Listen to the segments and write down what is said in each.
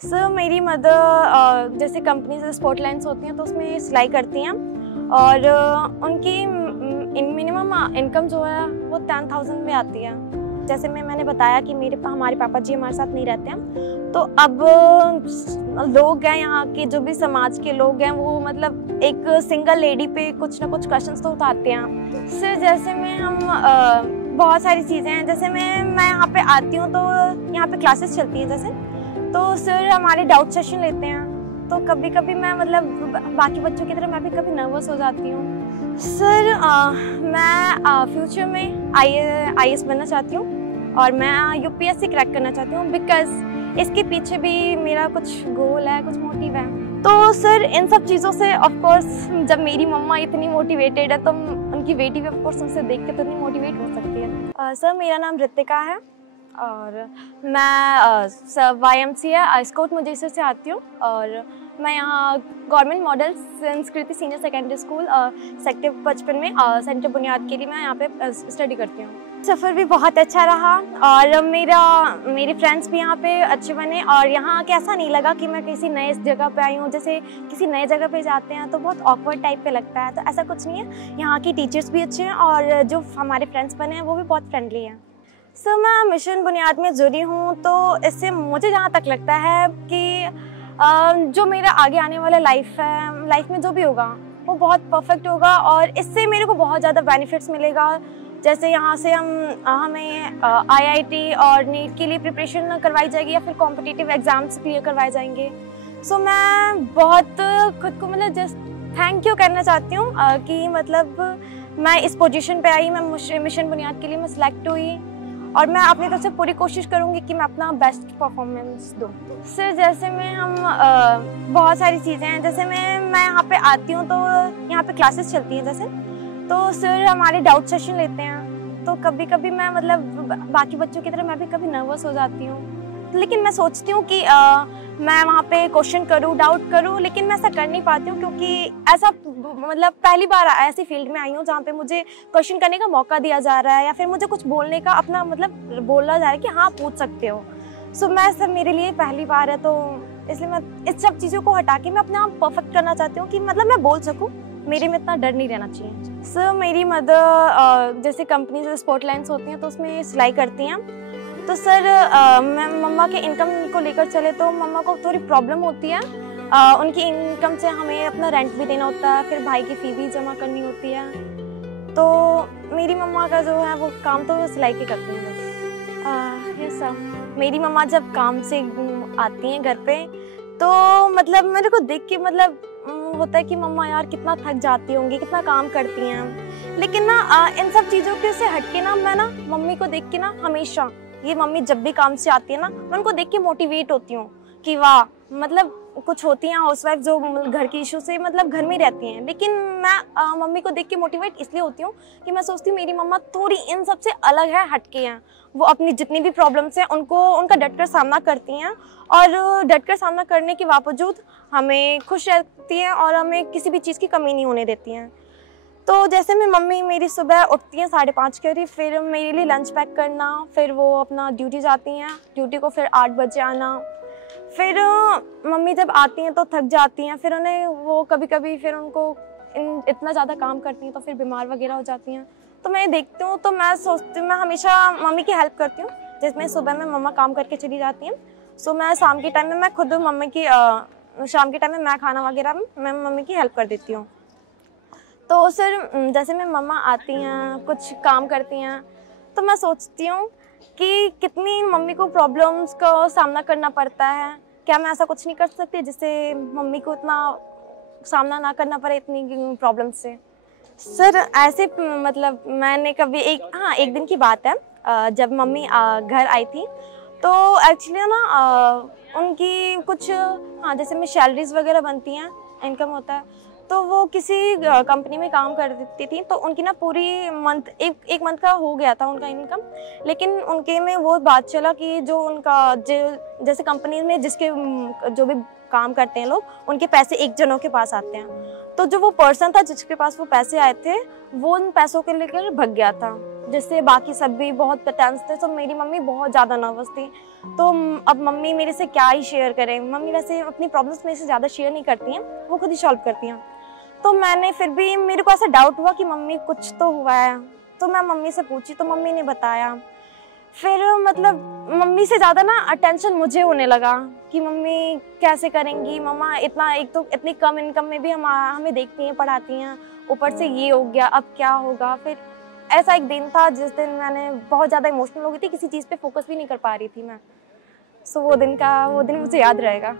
Sir मेरी mother जैसे company से स्पॉट लाइन्स होती हैं तो उसमें सिलाई करती हैं और उनकी मिनिमम इनकम जो है वो 10,000 में आती है। जैसे मैंने बताया कि हमारे पापा जी हमारे साथ नहीं रहते हैं, तो अब लोग हैं यहाँ के जो भी समाज के लोग हैं वो मतलब एक सिंगल लेडी पे कुछ ना कुछ क्वेश्चंस तो उठाते हैं। सर जैसे बहुत सारी चीज़ें हैं, जैसे मैं यहाँ पे आती हूँ तो यहाँ पे क्लासेस चलती हैं जैसे, तो सर हमारे डाउट सेशन लेते हैं, तो कभी कभी मैं मतलब बाकी बच्चों की तरह मैं भी कभी नर्वस हो जाती हूँ। सर मैं फ्यूचर में IAS बनना चाहती हूँ और मैं UPSC क्रैक करना चाहती हूँ, बिकॉज इसके पीछे भी मेरा कुछ गोल है, कुछ मोटिव है। तो सर इन सब चीज़ों से ऑफ कोर्स जब मेरी मम्मा इतनी मोटिवेटेड है तो उनकी बेटी भी ऑफ कोर्स उनसे देख के तो नहीं मोटिवेट हो सकती है। सर मेरा नाम रितिका है और मैं YMCA स्काउट मुजेसर से आती हूँ और मैं यहाँ गवर्नमेंट मॉडल संस्कृति सीनियर सेकेंडरी स्कूल सेक्टर 55 में सेंटर बुनियाद के लिए मैं यहाँ पे स्टडी करती हूँ। सफ़र भी बहुत अच्छा रहा और मेरे फ्रेंड्स भी यहाँ पे अच्छे बने और यहाँ के ऐसा नहीं लगा कि मैं किसी नए जगह पे आई हूँ। जैसे किसी नए जगह पे जाते हैं तो बहुत ऑकवर्ड टाइप पे लगता है, तो ऐसा कुछ नहीं है। यहाँ की टीचर्स भी अच्छे हैं और जो हमारे फ्रेंड्स बने हैं वो भी बहुत फ्रेंडली हैं। सर मैं मिशन बुनियाद में जुड़ी हूँ, तो इससे मुझे जहाँ तक लगता है कि जो मेरा आगे आने वाला लाइफ में जो भी होगा वो बहुत परफेक्ट होगा और इससे मेरे को बहुत ज़्यादा बेनिफिट्स मिलेगा। जैसे यहाँ से हमें IIT और नीट के लिए प्रिपरेशन करवाई जाएगी या फिर कॉम्पिटिटिव एग्ज़ाम्स क्लियर करवाए जाएंगे। सो मैं बहुत खुद को मतलब जस्ट थैंक यू करना चाहती हूँ कि मतलब मैं इस पोजीशन पे आई, मैं मिशन बुनियाद के लिए मैं सिलेक्ट हुई और मैं अपनी तरफ से पूरी कोशिश करूँगी कि मैं अपना बेस्ट परफॉर्मेंस दूँ। सर जैसे बहुत सारी चीज़ें हैं, जैसे मैं यहाँ पे आती हूँ तो यहाँ पे क्लासेस चलती हैं जैसे, तो सर हमारे डाउट सेशन लेते हैं, तो कभी कभी मैं मतलब बाकी बच्चों की तरह मैं भी कभी नर्वस हो जाती हूँ, लेकिन मैं सोचती हूँ कि मैं वहाँ पे क्वेश्चन करूँ, डाउट करूँ, लेकिन मैं ऐसा कर नहीं पाती हूँ क्योंकि ऐसा मतलब पहली बार ऐसी फील्ड में आई हूँ जहाँ पे मुझे क्वेश्चन करने का मौका दिया जा रहा है या फिर मुझे कुछ बोलने का अपना मतलब बोला जा रहा है कि हाँ पूछ सकते हो। सो मैं सब मेरे लिए पहली बार है, तो इसलिए मैं इस सब चीज़ों को हटा के मैं अपने आप परफेक्ट करना चाहती हूँ कि मतलब मैं बोल सकूँ, मेरे में इतना डर नहीं रहना चाहिए। सर मेरी मदर जैसे कंपनी से स्पॉट लाइन्स होती हैं तो उसमें सिलाई करती हैं, तो सर मैं मम्मा के इनकम को लेकर चले तो मम्मा को थोड़ी प्रॉब्लम होती है। उनकी इनकम से हमें अपना रेंट भी देना होता है, फिर भाई की फ़ी भी जमा करनी होती है, तो मेरी मम्मा का जो है वो काम तो सिलाई के करती हैं बस। यस सर, मेरी मम्मा जब काम से आती हैं घर पे तो मतलब मेरे को देख के मतलब होता है कि मम्मा यार कितना थक जाती होंगी, कितना काम करती हैं, लेकिन ना इन सब चीज़ों के से हट के ना मैं ना मम्मी को देख के ना हमेशा ये मम्मी जब भी काम से आती है ना मैं उनको देख के मोटिवेट होती हूँ कि वाह मतलब कुछ होती हैं हाउसवाइफ जो घर की इशू से मतलब घर में रहती हैं, लेकिन मैं मम्मी को देख के मोटिवेट इसलिए होती हूँ कि मैं सोचती हूँ मेरी मम्मा थोड़ी इन सब से अलग है, हटके हैं। वो अपनी जितनी भी प्रॉब्लम्स हैं उनका डटकर सामना करती हैं और डटकर सामना करने के बावजूद हमें खुश रहती हैं और हमें किसी भी चीज़ की कमी नहीं होने देती हैं। तो जैसे मम्मी मेरी सुबह उठती हैं 5:30 के, फिर मेरे लिए लंच पैक करना, फिर वो अपना ड्यूटी जाती हैं, ड्यूटी को फिर 8 बजे आना, फिर मम्मी जब आती हैं तो थक जाती हैं, फिर उन्हें वो कभी कभी फिर उनको इतना ज़्यादा काम करती हैं तो फिर बीमार वगैरह हो जाती हैं, तो मैं देखती हूँ तो मैं सोचती हूँ मैं हमेशा मम्मी की हेल्प करती हूँ। जिसमें सुबह में मम्मा काम करके चली जाती हैं, सो मैं शाम के टाइम में मैं खुद मम्मी की शाम के टाइम में मैं खाना वगैरह मैं मम्मी की हेल्प कर देती हूँ। तो सर जैसे मम्मा आती हैं कुछ काम करती हैं तो मैं सोचती हूँ कि कितनी मम्मी को प्रॉब्लम्स का सामना करना पड़ता है, क्या मैं ऐसा कुछ नहीं कर सकती जिससे मम्मी को इतना सामना ना करना पड़े इतनी प्रॉब्लम्स से। सर ऐसे मतलब मैंने कभी एक दिन की बात है, जब मम्मी घर आई थी तो एक्चुअली ना उनकी कुछ जैसे में सैलरीज वगैरह बनती हैं, इनकम होता है, तो वो किसी कंपनी में काम करती थी, तो उनकी ना पूरी एक मंथ का हो गया था उनका इनकम, लेकिन उनके में वो बात चला कि जो उनका जैसे कंपनी में जिसके जो भी काम करते हैं लोग उनके पैसे एक जनों के पास आते हैं, तो जो वो पर्सन था जिसके पास वो पैसे आए थे वो उन पैसों के लेकर भग गया था। जिससे बाकी सब भी बहुत टेंस थे। तो मेरी मम्मी बहुत ज़्यादा नर्वस थी। तो अब मम्मी मेरे से क्या ही शेयर करें, मम्मी वैसे अपनी प्रॉब्लम्स मेरे से ज़्यादा शेयर नहीं करती हैं, वो खुद ही सॉल्व करती हैं। तो मैंने फिर भी मेरे को ऐसा डाउट हुआ कि मम्मी कुछ तो हुआ है, तो मैं मम्मी से पूछी तो मम्मी ने बताया। फिर मतलब मम्मी से ज़्यादा ना अटेंशन मुझे होने लगा कि मम्मी कैसे करेंगी, मम्मा इतना, एक तो इतनी कम इनकम में भी हमें देखती हैं, पढ़ाती हैं, ऊपर से ये हो गया, अब क्या होगा। फिर ऐसा एक दिन था जिस दिन मैंने बहुत ज़्यादा इमोशनल हो गई थी, किसी चीज़ पे फोकस भी नहीं कर पा रही थी मैं। सो वो दिन मुझे याद रहेगा।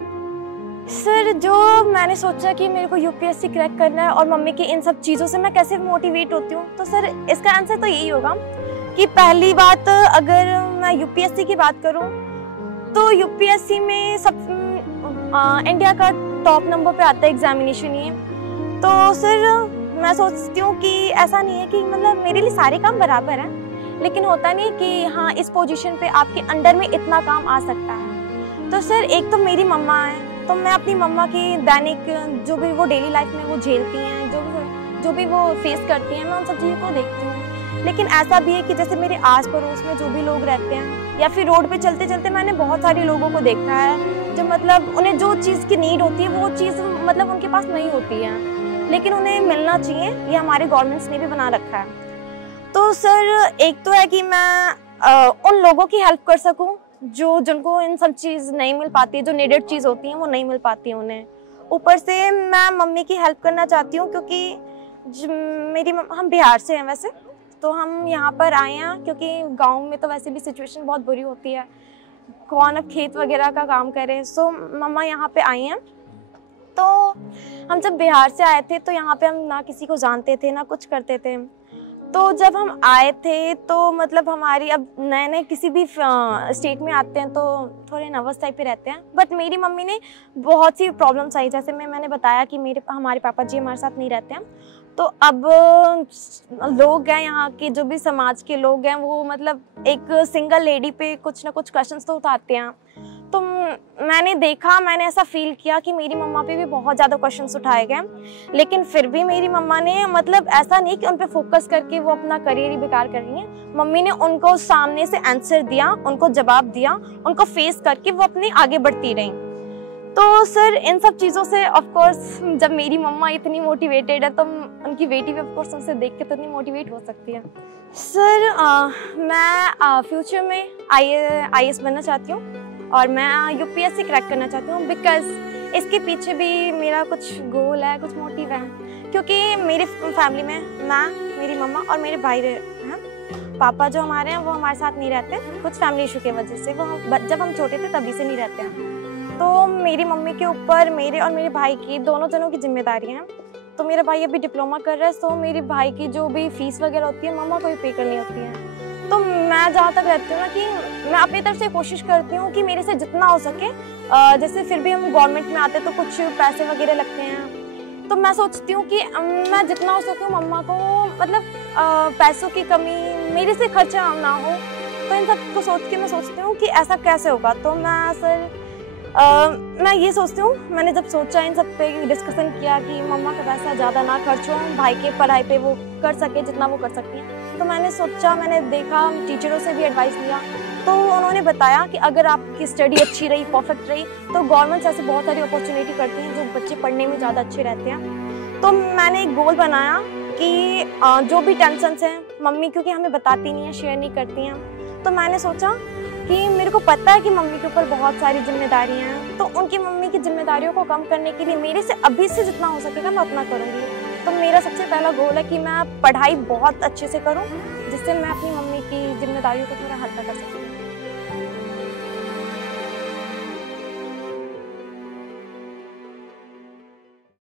सर जो मैंने सोचा कि मेरे को यूपीएससी क्रैक करना है और मम्मी की इन सब चीज़ों से मैं कैसे मोटिवेट होती हूँ, तो सर इसका आंसर तो यही होगा कि पहली बात, अगर मैं यूपीएससी की बात करूँ तो यूपीएससी में सब इंडिया का टॉप नंबर पे आता है एग्जामिनेशन ये। तो सर मैं सोचती हूँ कि ऐसा नहीं है कि मतलब मेरे लिए सारे काम बराबर हैं, लेकिन होता नहीं कि हाँ इस पोजीशन पे आपके अंडर में इतना काम आ सकता है। तो सर एक तो मेरी मम्मा है, तो मैं अपनी मम्मा की दैनिक जो भी वो डेली लाइफ में वो झेलती हैं, जो भी वो फेस करती हैं, मैं उन सब चीज़ों को देखती हूँ। लेकिन ऐसा भी है कि जैसे मेरे आस पड़ोस में जो भी लोग रहते हैं या फिर रोड पे चलते चलते मैंने बहुत सारे लोगों को देखा है जो मतलब उन्हें जो चीज़ की नीड होती है वो चीज़ मतलब उनके पास नहीं होती है, लेकिन उन्हें मिलना चाहिए, ये हमारे गवर्नमेंट्स ने भी बना रखा है। तो सर एक तो है कि मैं उन लोगों की हेल्प कर सकूं जिनको इन सब चीज़ नहीं मिल पाती है, जो नीडेड चीज़ होती हैं वो नहीं मिल पाती है उन्हें। ऊपर से मैं मम्मी की हेल्प करना चाहती हूँ क्योंकि हम बिहार से हैं वैसे, तो हम यहाँ पर आए हैं क्योंकि गांव में तो वैसे भी सिचुएशन बहुत बुरी होती है, कौन अब खेत वगैरह का काम करे। सो मम्मा यहाँ पे आई हैं। तो हम जब बिहार से आए थे तो यहाँ पे हम ना किसी को जानते थे ना कुछ करते थे। तो जब हम आए थे तो मतलब हमारी, अब नए नए किसी भी स्टेट में आते हैं तो थोड़े नर्वस टाइप पे रहते हैं, बट मेरी मम्मी ने बहुत सी प्रॉब्लम्स आई। जैसे मैंने बताया कि हमारे पापा जी हमारे साथ नहीं रहते हैं, तो अब लोग हैं यहाँ के जो भी समाज के लोग हैं वो मतलब एक सिंगल लेडी पे कुछ ना कुछ क्वेश्चंस तो उठाते हैं। तो मैंने ऐसा फील किया कि मेरी मम्मा पे भी बहुत ज़्यादा क्वेश्चंस उठाए गए, लेकिन फिर भी मेरी मम्मा ने मतलब ऐसा नहीं कि उन पे फोकस करके वो अपना करियर ही बेकार कर रही हैं। मम्मी ने उनको सामने से आंसर दिया, उनको जवाब दिया, उनको फेस करके वो अपनी आगे बढ़ती रहीं। तो सर इन सब चीज़ों से ऑफकोर्स जब मेरी मम्मा इतनी मोटिवेटेड है तो उनकी बेटी भी ऑफकोर्स उनसे देख के तो इतनी मोटिवेट हो सकती है। सर मैं फ्यूचर में IAS बनना चाहती हूँ और मैं यूपीएससी क्रैक करना चाहती हूँ, बिकॉज इसके पीछे भी मेरा कुछ गोल है, कुछ मोटिव है। क्योंकि मेरी फैमिली में मैं, मेरी मम्मा और मेरे भाई हैं। पापा जो हमारे हैं वो हमारे साथ नहीं रहते, कुछ फैमिली इशू की वजह से। वो जब हम छोटे थे तभी से नहीं रहते हैं। तो मेरी मम्मी के ऊपर मेरे और मेरे भाई की, दोनों जनों की जिम्मेदारी हैं। तो मेरा भाई अभी डिप्लोमा कर रहा है, सो मेरे भाई की जो भी फीस वगैरह होती है मम्मा को ही पे करनी होती है। तो मैं जहाँ तक रहती हूँ ना कि मैं अपनी तरफ से कोशिश करती हूँ कि मेरे से जितना हो सके, जैसे फिर भी हम गवर्नमेंट में आते तो कुछ पैसे वगैरह लगते हैं, तो मैं सोचती हूँ कि मैं जितना हो सके मम्मा को मतलब पैसों की कमी मेरे से खर्चा ना हो। तो इन सब को सोच के मैं सोचती हूँ कि ऐसा कैसे होगा। तो मैं ये सोचती हूँ, मैंने जब सोचा इन सब पे डिस्कशन किया कि मम्मा का पैसा ज़्यादा ना खर्च हो, भाई के पढ़ाई पे वो कर सके जितना वो कर सकती हैं। तो मैंने सोचा, मैंने देखा, टीचरों से भी एडवाइस लिया, तो उन्होंने बताया कि अगर आपकी स्टडी अच्छी रही, परफेक्ट रही, तो गवर्नमेंट ऐसे बहुत सारी अपॉर्चुनिटी करती हैं जो बच्चे पढ़ने में ज़्यादा अच्छे रहते हैं। तो मैंने एक गोल बनाया कि जो भी टेंशन्स हैं मम्मी क्योंकि हमें बताती नहीं है, शेयर नहीं करती हैं, तो मैंने सोचा कि मेरे को पता है कि मम्मी के ऊपर बहुत सारी जिम्मेदारियाँ हैं, तो उनकी मम्मी की जिम्मेदारियों को कम करने के लिए मेरे से अभी से जितना हो सकेगा मैं उतना करूँगी। तो मेरा सबसे पहला गोल है कि मैं पढ़ाई बहुत अच्छे से करूँ, जिससे मैं अपनी मम्मी की जिम्मेदारियों को थोड़ा हल्का कर सकूँ।